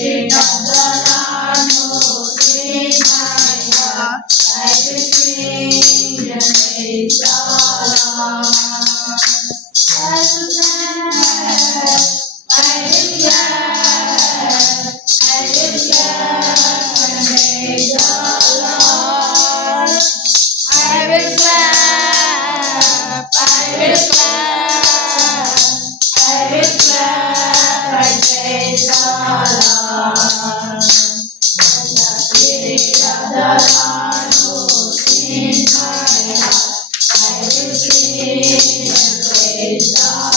of the Lord who is my God. I will sing and praise the Lord. I will dance, I will dance, I will dance and praise the Lord. I will clap, I will clap, I will clap and praise the Lord. When the Spirit of the Lord moves in my heart, I will sing and praise the Lord.